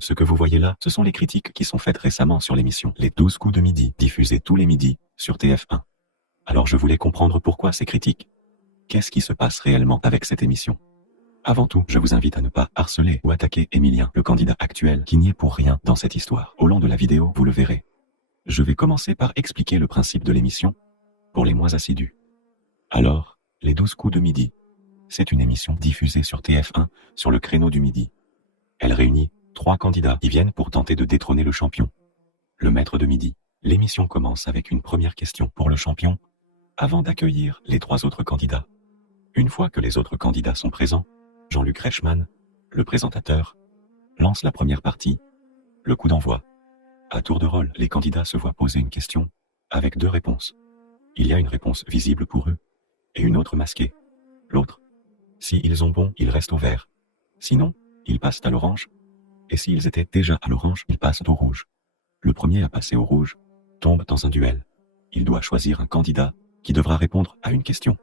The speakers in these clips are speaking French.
Ce que vous voyez là, ce sont les critiques qui sont faites récemment sur l'émission Les 12 coups de midi, diffusée tous les midis sur TF1. Alors je voulais comprendre pourquoi ces critiques. Qu'est-ce qui se passe réellement avec cette émission? Avant tout, je vous invite à ne pas harceler ou attaquer Emilien, le candidat actuel, qui n'y est pour rien dans cette histoire. Au long de la vidéo, vous le verrez. Je vais commencer par expliquer le principe de l'émission, pour les moins assidus. Alors, les 12 coups de midi. C'est une émission diffusée sur TF1, sur le créneau du midi. Elle réunit 3 candidats qui viennent pour tenter de détrôner le champion. Le maître de midi. L'émission commence avec une première question pour le champion, avant d'accueillir les 3 autres candidats. Une fois que les autres candidats sont présents, Jean-Luc Reichmann, le présentateur, lance la première partie, le coup d'envoi. À tour de rôle, les candidats se voient poser une question, avec 2 réponses. Il y a une réponse visible pour eux, et une autre masquée. L'autre, si ils ont bon, ils restent au vert. Sinon, ils passent à l'orange, et s'ils étaient déjà à l'orange, ils passent au rouge. Le premier à passer au rouge tombe dans un duel. Il doit choisir un candidat qui devra répondre à une question.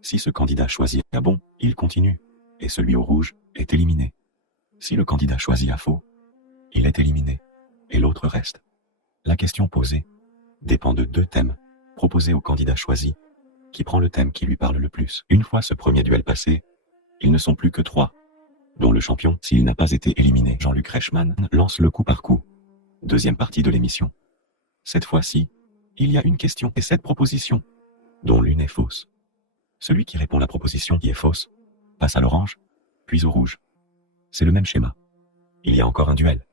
Si ce candidat choisit à bon, il continue, et celui au rouge est éliminé. Si le candidat choisit à faux, il est éliminé, et l'autre reste. La question posée dépend de 2 thèmes proposés au candidat choisi, qui prend le thème qui lui parle le plus. Une fois ce premier duel passé, ils ne sont plus que 3, dont le champion, s'il n'a pas été éliminé. Jean-Luc Reichmann lance le coup par coup. Deuxième partie de l'émission. Cette fois-ci, il y a une question et 7 propositions, dont l'une est fausse. Celui qui répond la proposition qui est fausse passe à l'orange, puis au rouge. C'est le même schéma. Il y a encore un duel.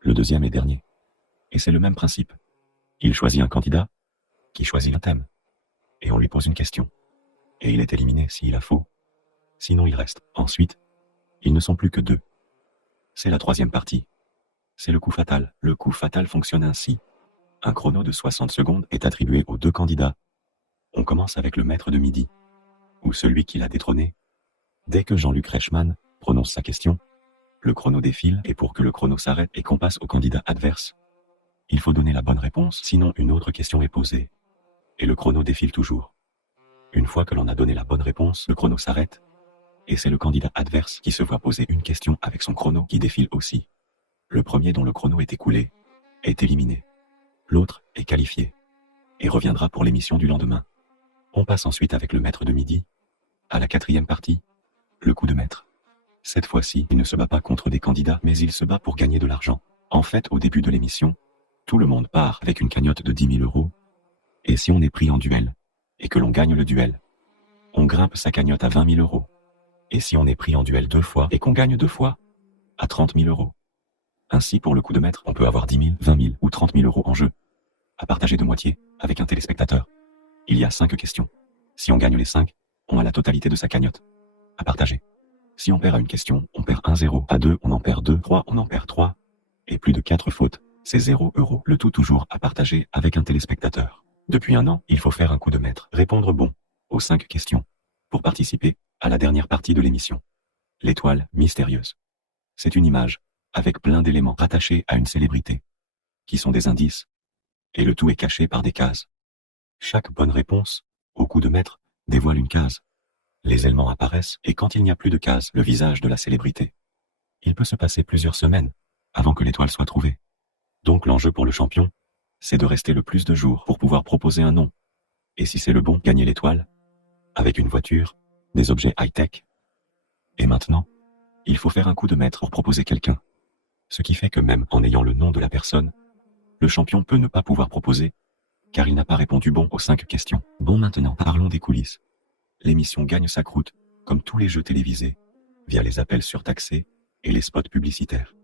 Le deuxième et dernier. Et c'est le même principe. Il choisit un candidat, qui choisit un thème. Et on lui pose une question. Et il est éliminé s'il a faux. Sinon il reste. Ensuite, ils ne sont plus que 2. C'est la 3e partie. C'est le coup fatal. Le coup fatal fonctionne ainsi. Un chrono de 60 secondes est attribué aux 2 candidats. On commence avec le maître de midi, ou celui qui l'a détrôné. Dès que Jean-Luc Reichmann prononce sa question, le chrono défile et pour que le chrono s'arrête et qu'on passe au candidat adverse, il faut donner la bonne réponse, sinon une autre question est posée. Et le chrono défile toujours. Une fois que l'on a donné la bonne réponse, le chrono s'arrête, et c'est le candidat adverse qui se voit poser une question avec son chrono qui défile aussi. Le premier dont le chrono est écoulé est éliminé. L'autre est qualifié, et reviendra pour l'émission du lendemain. On passe ensuite avec le maître de midi, à la 4e partie, le coup de maître. Cette fois-ci, il ne se bat pas contre des candidats, mais il se bat pour gagner de l'argent. En fait, au début de l'émission, tout le monde part avec une cagnotte de 10 000 €. Et si on est pris en duel, et que l'on gagne le duel, on grimpe sa cagnotte à 20 000 €. Et si on est pris en duel 2 fois, et qu'on gagne 2 fois, à 30 000 €. Ainsi, pour le coup de maître, on peut avoir 10 000, 20 000 ou 30 000 € en jeu, à partager de moitié, avec un téléspectateur. Il y a 5 questions. Si on gagne les 5, on a la totalité de sa cagnotte, à partager. Si on perd à une question, on perd 1 0. À 2, on en perd 2. 3, on en perd 3. Et plus de 4 fautes, c'est 0 €. Le tout toujours à partager avec un téléspectateur. Depuis 1 an, il faut faire un coup de maître, répondre bon aux 5 questions, pour participer à la dernière partie de l'émission. L'étoile mystérieuse. C'est une image, avec plein d'éléments rattachés à une célébrité, qui sont des indices, et le tout est caché par des cases. Chaque bonne réponse, au coup de maître, dévoile une case. Les éléments apparaissent, et quand il n'y a plus de case, le visage de la célébrité. Il peut se passer plusieurs semaines, avant que l'étoile soit trouvée. Donc l'enjeu pour le champion, c'est de rester le plus de jours pour pouvoir proposer un nom. Et si c'est le bon, gagner l'étoile, avec une voiture, des objets high-tech. Et maintenant, il faut faire un coup de maître pour proposer quelqu'un. Ce qui fait que même en ayant le nom de la personne, le champion peut ne pas pouvoir proposer, car il n'a pas répondu bon aux 5 questions. Bon, maintenant, parlons des coulisses. L'émission gagne sa croûte, comme tous les jeux télévisés, via les appels surtaxés et les spots publicitaires.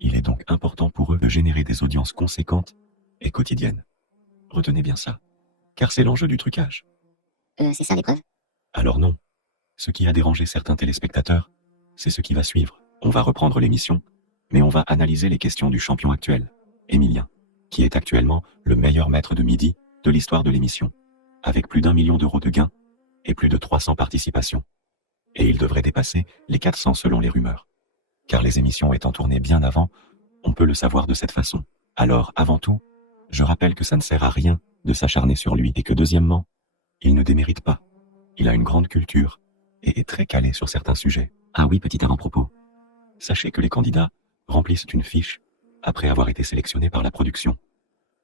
Il est donc important pour eux de générer des audiences conséquentes et quotidiennes. Retenez bien ça, car c'est l'enjeu du trucage. C'est ça l'épreuve? Alors non. Ce qui a dérangé certains téléspectateurs, c'est ce qui va suivre. On va reprendre l'émission, mais on va analyser les questions du champion actuel, Emilien, qui est actuellement le meilleur maître de midi de l'histoire de l'émission, avec plus d'1 million € de gains et plus de 300 participations. Et il devrait dépasser les 400 selon les rumeurs. Car les émissions étant tournées bien avant, on peut le savoir de cette façon. Alors, avant tout, je rappelle que ça ne sert à rien de s'acharner sur lui et que deuxièmement, il ne démérite pas. Il a une grande culture et est très calé sur certains sujets. Ah oui, petit avant-propos. Sachez que les candidats remplissent une fiche après avoir été sélectionnés par la production,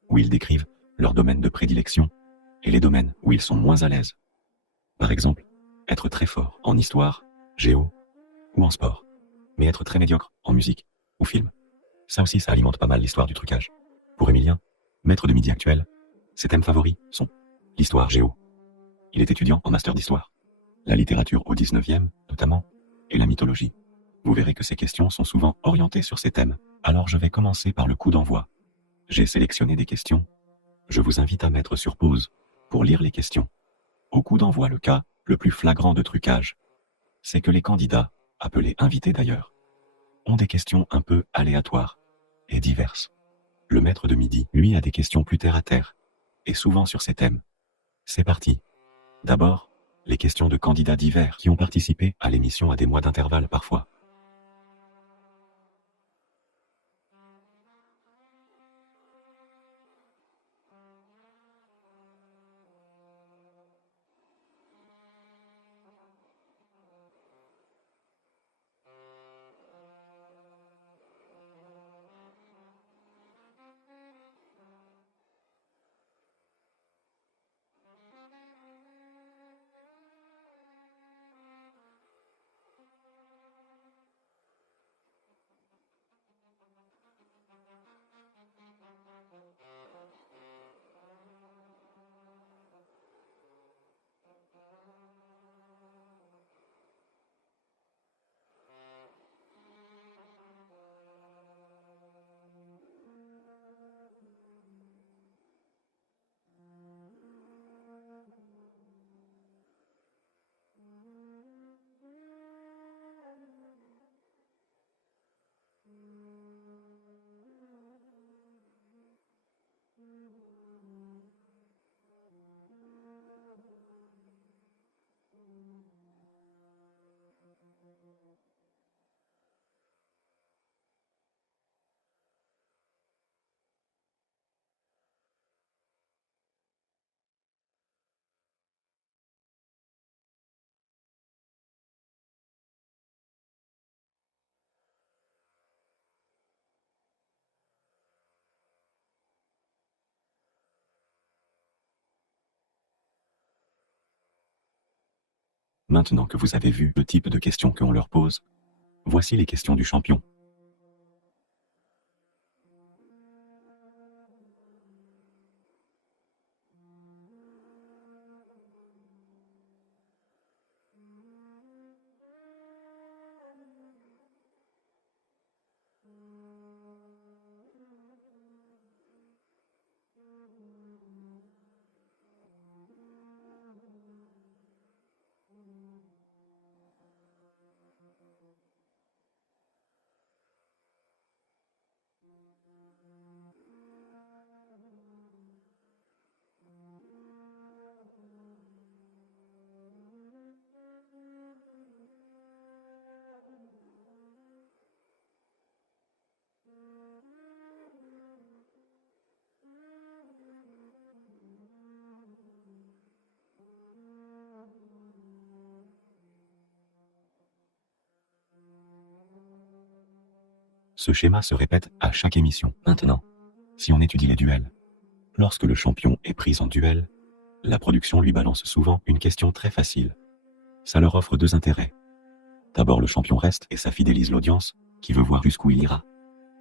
où ils décrivent leur domaine de prédilection et les domaines où ils sont moins à l'aise. Par exemple, être très fort en histoire, géo ou en sport, mais être très médiocre en musique ou film. Ça aussi, ça alimente pas mal l'histoire du trucage. Pour Emilien, maître de midi actuel, ses thèmes favoris sont l'histoire géo. Il est étudiant en master d'histoire, la littérature au 19e notamment, et la mythologie. Vous verrez que ces questions sont souvent orientées sur ces thèmes. Alors je vais commencer par le coup d'envoi. J'ai sélectionné des questions. Je vous invite à mettre sur pause pour lire les questions. Au coup d'envoi, le cas le plus flagrant de trucage, c'est que les candidats, appelés invités d'ailleurs, ont des questions un peu aléatoires et diverses. Le maître de midi, lui, a des questions plus terre à terre, et souvent sur ces thèmes. C'est parti. D'abord, les questions de candidats divers qui ont participé à l'émission à des mois d'intervalle parfois. Maintenant que vous avez vu le type de questions qu'on leur pose, voici les questions du champion. Ce schéma se répète à chaque émission. Maintenant, si on étudie les duels, lorsque le champion est pris en duel, la production lui balance souvent une question très facile. Ça leur offre deux intérêts. D'abord, le champion reste et ça fidélise l'audience, qui veut voir jusqu'où il ira.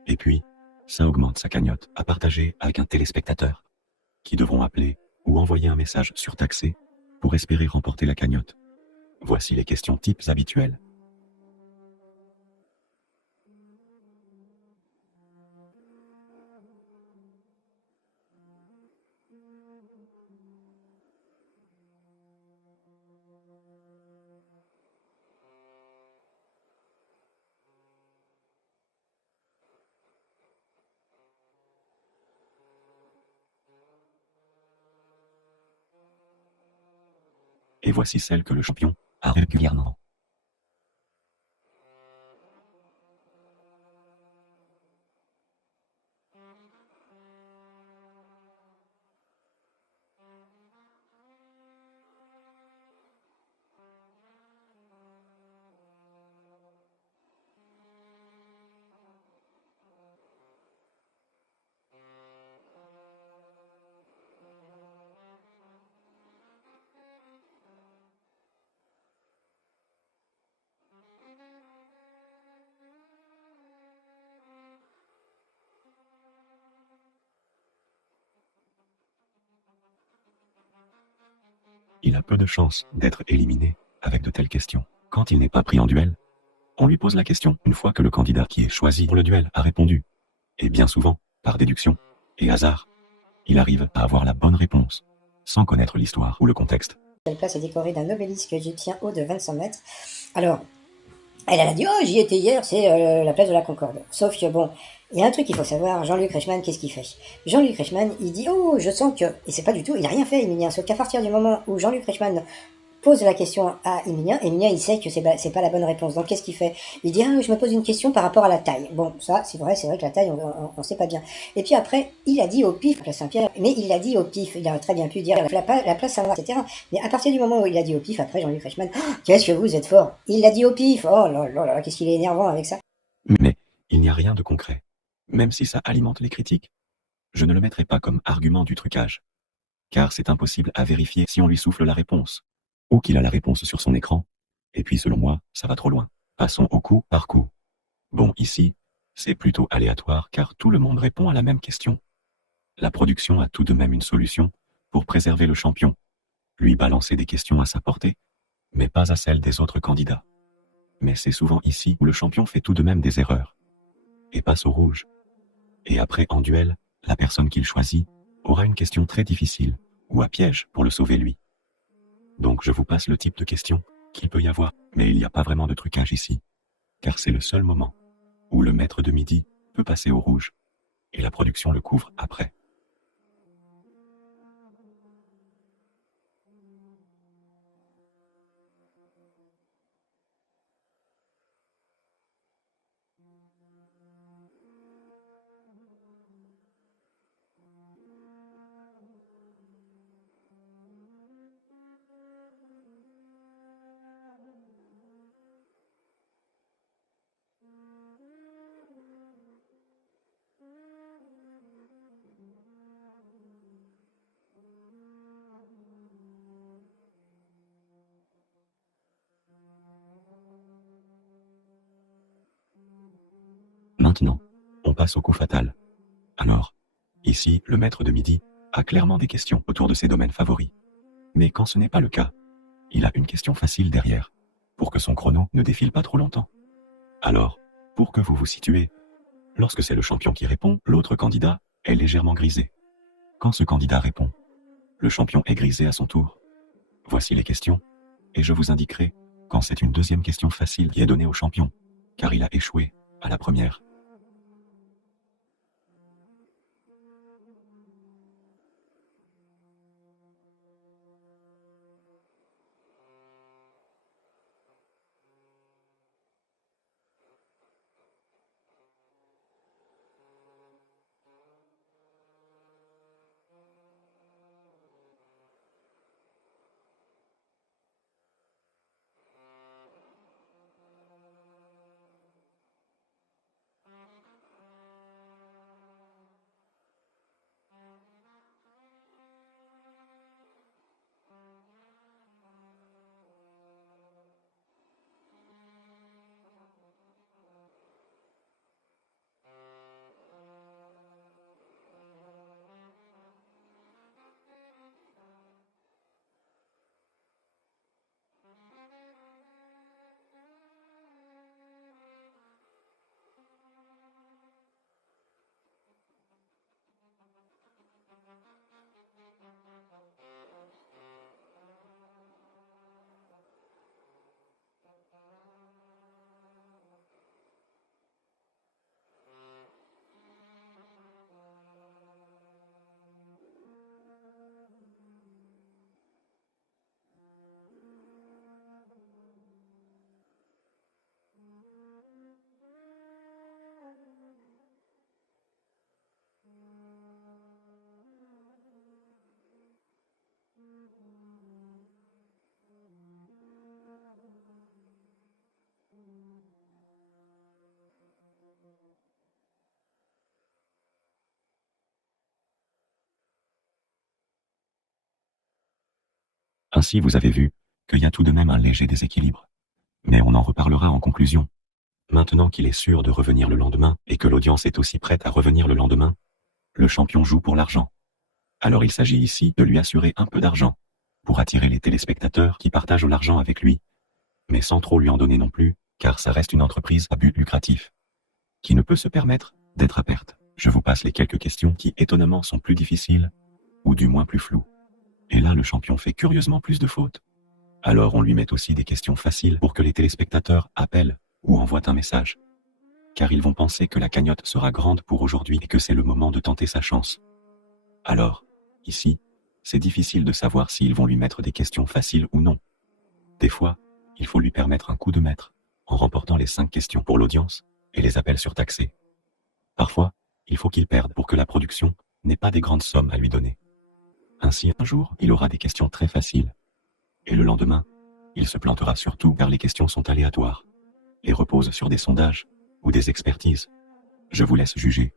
Et puis, ça augmente sa cagnotte à partager avec un téléspectateur, qui devront appeler ou envoyer un message surtaxé pour espérer remporter la cagnotte. Voici les questions types habituelles. Et voici celles que le champion a régulièrement. il a peu de chances d'être éliminé avec de telles questions. Quand il n'est pas pris en duel, on lui pose la question une fois que le candidat qui est choisi pour le duel a répondu. Et bien souvent, par déduction et hasard, il arrive à avoir la bonne réponse, sans connaître l'histoire ou le contexte. Cette place est décorée d'un obélisque égyptien haut de 25 mètres. Alors, elle a dit, oh, j'y étais hier, c'est la place de la Concorde. Sauf que, bon, il y a un truc qu'il faut savoir, Jean-Luc Reichmann, qu'est-ce qu'il fait? Jean-Luc Reichmann, il dit, oh, je sens que... Et c'est pas du tout, il a rien fait, Emilien. Sauf qu'à partir du moment où Jean-Luc Reichmann pose la question à Emilien, Emilien, il sait que c'est pas la bonne réponse. Donc, qu'est-ce qu'il fait? Il dit, ah, je me pose une question par rapport à la taille. Bon, ça, c'est vrai que la taille, on sait pas bien. Et puis après, il a dit au pif, place Saint-Pierre, mais il l'a dit au pif. Il aurait très bien pu dire la place Saint-Marc, etc. Mais à partir du moment où il a dit au pif, après, Jean-Luc Reichmann, oh, qu'est-ce que vous êtes fort? Il l'a dit au pif. Oh là là là, qu'est-ce qu'il est énervant avec ça. Mais il n'y a rien de concret. Même si ça alimente les critiques, je ne le mettrai pas comme argument du trucage. Car c'est impossible à vérifier si on lui souffle la réponse, ou qu'il a la réponse sur son écran. Et puis selon moi, ça va trop loin. Passons au coup par coup. Bon, ici, c'est plutôt aléatoire car tout le monde répond à la même question. La production a tout de même une solution pour préserver le champion. Lui balancer des questions à sa portée, mais pas à celle des autres candidats. Mais c'est souvent ici où le champion fait tout de même des erreurs. Et passe au rouge. Et après, en duel, la personne qu'il choisit aura une question très difficile, ou à piège pour le sauver lui. Donc je vous passe le type de question qu'il peut y avoir, mais il n'y a pas vraiment de trucage ici, car c'est le seul moment où le maître de midi peut passer au rouge, et la production le couvre après. Maintenant, on passe au coup fatal. Alors, ici, le maître de midi a clairement des questions autour de ses domaines favoris. Mais quand ce n'est pas le cas, il a une question facile derrière, pour que son chrono ne défile pas trop longtemps. Alors, pour que vous vous situez, lorsque c'est le champion qui répond, l'autre candidat est légèrement grisé. Quand ce candidat répond, le champion est grisé à son tour. Voici les questions, et je vous indiquerai quand c'est une deuxième question facile qui est donnée au champion, car il a échoué à la première. Ainsi vous avez vu qu'il y a tout de même un léger déséquilibre. Mais on en reparlera en conclusion. Maintenant qu'il est sûr de revenir le lendemain et que l'audience est aussi prête à revenir le lendemain, le champion joue pour l'argent. Alors il s'agit ici de lui assurer un peu d'argent, pour attirer les téléspectateurs qui partagent l'argent avec lui, mais sans trop lui en donner non plus, car ça reste une entreprise à but lucratif, qui ne peut se permettre d'être à perte. Je vous passe les quelques questions qui étonnamment sont plus difficiles, ou du moins plus floues. Et là le champion fait curieusement plus de fautes. Alors on lui met aussi des questions faciles pour que les téléspectateurs appellent ou envoient un message. Car ils vont penser que la cagnotte sera grande pour aujourd'hui et que c'est le moment de tenter sa chance. Alors, ici, c'est difficile de savoir s'ils vont lui mettre des questions faciles ou non. Des fois, il faut lui permettre un coup de maître, en remportant les 5 questions pour l'audience et les appels surtaxés. Parfois, il faut qu'il perde pour que la production n'ait pas des grandes sommes à lui donner. Ainsi, un jour, il aura des questions très faciles. Et le lendemain, il se plantera surtout car les questions sont aléatoires et reposent sur des sondages ou des expertises. Je vous laisse juger.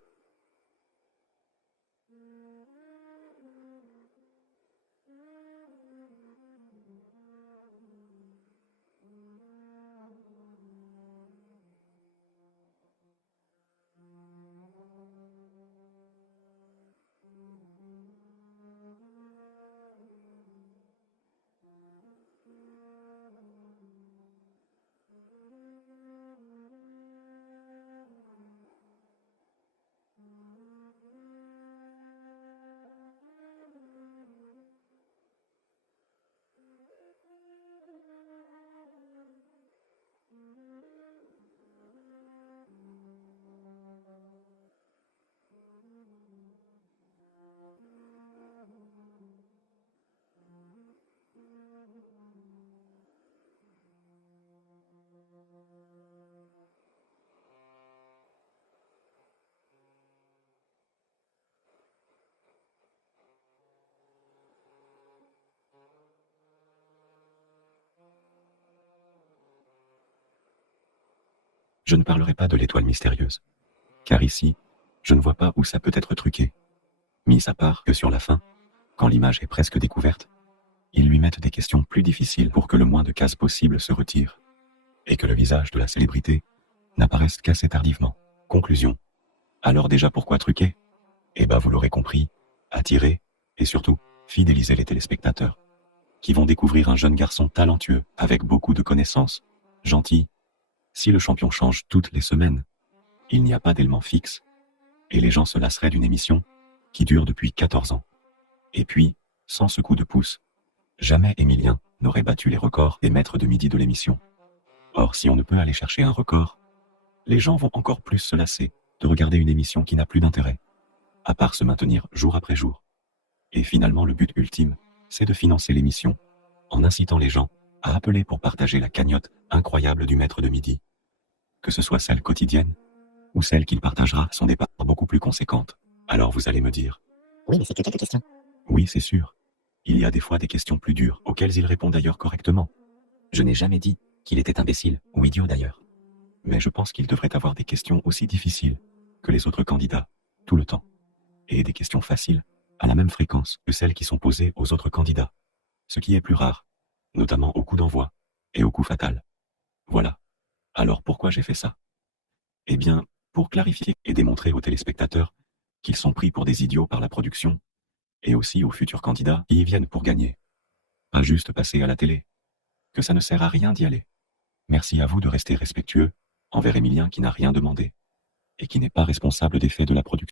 Je ne parlerai pas de l'étoile mystérieuse, car ici, je ne vois pas où ça peut être truqué. Mis à part que sur la fin, quand l'image est presque découverte, ils lui mettent des questions plus difficiles pour que le moins de cases possible se retire, et que le visage de la célébrité n'apparaisse qu'assez tardivement. Conclusion. Alors déjà pourquoi truquer? Eh ben vous l'aurez compris, attirer, et surtout, fidéliser les téléspectateurs, qui vont découvrir un jeune garçon talentueux, avec beaucoup de connaissances, gentil. Si le champion change toutes les semaines, il n'y a pas d'élément fixe, et les gens se lasseraient d'une émission qui dure depuis 14 ans. Et puis, sans ce coup de pouce, jamais Émilien n'aurait battu les records des maîtres de midi de l'émission. Or, si on ne peut aller chercher un record, les gens vont encore plus se lasser de regarder une émission qui n'a plus d'intérêt, à part se maintenir jour après jour. Et finalement, le but ultime, c'est de financer l'émission, en incitant les gens à appeler pour partager la cagnotte incroyable du maître de midi. Que ce soit celle quotidienne, ou celle qu'il partagera à son départ beaucoup plus conséquente. Alors vous allez me dire. Oui, mais c'est que quelques questions. Oui, c'est sûr. Il y a des fois des questions plus dures, auxquelles il répond d'ailleurs correctement. Je n'ai jamais dit qu'il était imbécile, ou idiot d'ailleurs. Mais je pense qu'il devrait avoir des questions aussi difficiles que les autres candidats, tout le temps. Et des questions faciles, à la même fréquence que celles qui sont posées aux autres candidats. Ce qui est plus rare, notamment au coup d'envoi, et au coup fatal. Voilà. Alors pourquoi j'ai fait ça? Eh bien, pour clarifier et démontrer aux téléspectateurs qu'ils sont pris pour des idiots par la production, et aussi aux futurs candidats qui y viennent pour gagner. Pas juste passer à la télé. Que ça ne sert à rien d'y aller. Merci à vous de rester respectueux envers Émilien qui n'a rien demandé, et qui n'est pas responsable des faits de la production.